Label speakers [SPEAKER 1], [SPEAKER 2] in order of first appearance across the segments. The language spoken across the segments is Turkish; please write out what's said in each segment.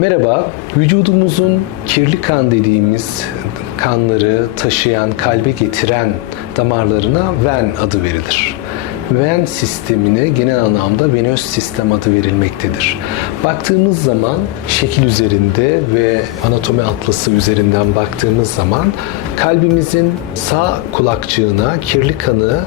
[SPEAKER 1] Merhaba, vücudumuzun kirli kan dediğimiz kanları taşıyan, kalbe getiren damarlarına ven adı verilir. Ven sistemine genel anlamda venöz sistem adı verilmektedir. Baktığımız zaman şekil üzerinde ve anatomi atlası üzerinden baktığımız zaman kalbimizin sağ kulakçığına kirli kanı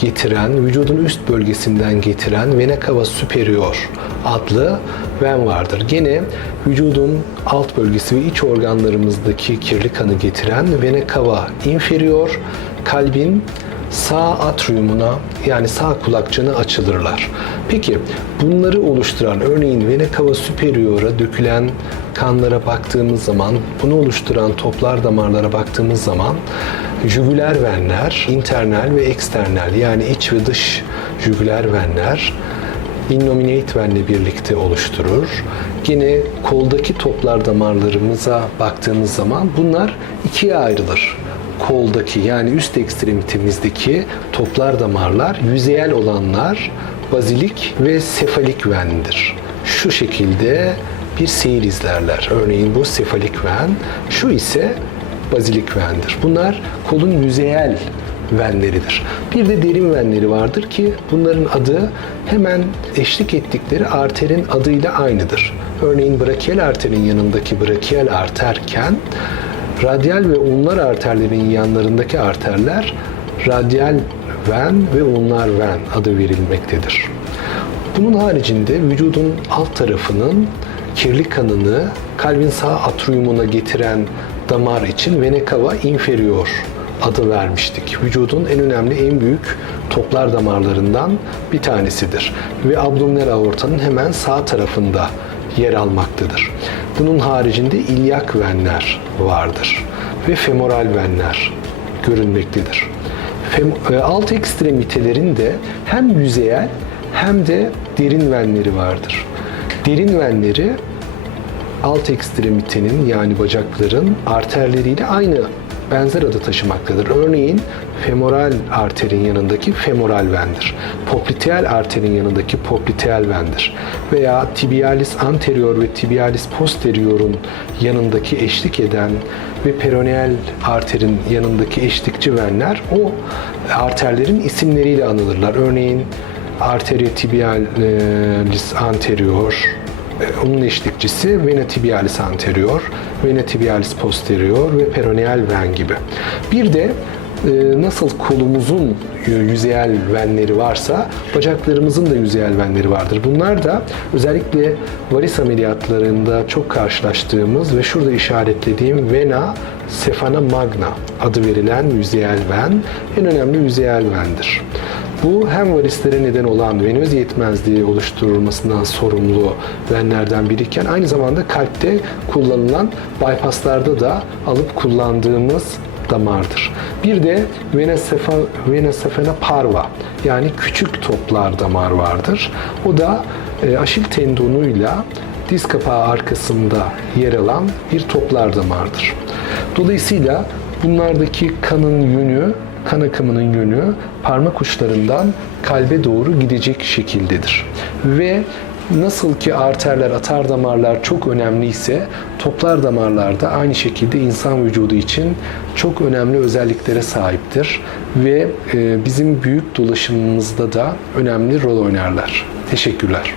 [SPEAKER 1] getiren, vücudun üst bölgesinden getiren vena cava superior adlı ven vardır. Gene vücudun alt bölgesi ve iç organlarımızdaki kirli kanı getiren vena cava inferior kalbin sağ atriumuna yani sağ kulakçığına açılırlar. Peki bunları oluşturan örneğin vena cava superior'a dökülen kanlara baktığımız zaman, bunu oluşturan toplar damarlara baktığımız zaman jugüler venler, internal ve eksternal yani iç ve dış jugüler venler innominate venle birlikte oluşturur. Yine koldaki toplar damarlarımıza baktığımız zaman bunlar ikiye ayrılır. Koldaki yani üst ekstremitemizdeki toplar damarlar yüzeyel olanlar bazilik ve sefalik vendir. Şu şekilde bir seyir izlerler. Örneğin bu sefalik ven, şu ise bazilik vendir. Bunlar kolun yüzeyel venleridir. Bir de derin venleri vardır ki bunların adı hemen eşlik ettikleri arterin adıyla aynıdır. Örneğin brachial arterin yanındaki brachial arterken radyal ve ulnar arterlerin yanlarındaki arterler radyal ven ve ulnar ven adı verilmektedir. Bunun haricinde vücudun alt tarafının kirli kanını kalbin sağ atriumuna getiren damar için vena cava inferior adı vermiştik. Vücudun en önemli, en büyük toplar damarlarından bir tanesidir. Ve abdominal aortanın hemen sağ tarafında yer almaktadır. Bunun haricinde ilyak venler vardır ve femoral venler görünmektedir. E, alt ekstremitelerin de hem yüzeyel hem de derin venleri vardır. Derin venleri alt ekstremitenin yani bacakların arterleriyle aynı benzer adı taşımaktadır. Örneğin femoral arterin yanındaki femoral vendir. Popliteal arterin yanındaki popliteal vendir. Veya tibialis anterior ve tibialis posterior'un yanındaki eşlik eden ve peroneal arterin yanındaki eşlikçi venler o arterlerin isimleriyle anılırlar. Örneğin arteria tibialis anterior, onun eşlikçisi vena tibialis anterior, vena tibialis posterior ve peroneal ven gibi. Bir de e, nasıl kolumuzun e, yüzeyel venleri varsa bacaklarımızın da yüzeyel venleri vardır. Bunlar da özellikle varis ameliyatlarında çok karşılaştığımız ve şurada işaretlediğim vena sefana magna adı verilen yüzeyel ven en önemli yüzeyel vendir. Bu hem varislere neden olan venöz yetmezliği oluşturulmasından sorumlu venlerden biriyken aynı zamanda kalpte kullanılan bypasslarda da alıp kullandığımız damardır. Bir de vena, sefa, vena safena parva yani küçük toplar damar vardır. O da e, aşil tendonuyla diz kapağı arkasında yer alan bir toplar damardır. Dolayısıyla bunlardaki kanın yönü kan akımının yönü parmak uçlarından kalbe doğru gidecek şekildedir. Ve nasıl ki arterler, atar damarlar çok önemliyse toplar damarlar da aynı şekilde insan vücudu için çok önemli özelliklere sahiptir ve e, bizim büyük dolaşımımızda da önemli rol oynarlar. Teşekkürler.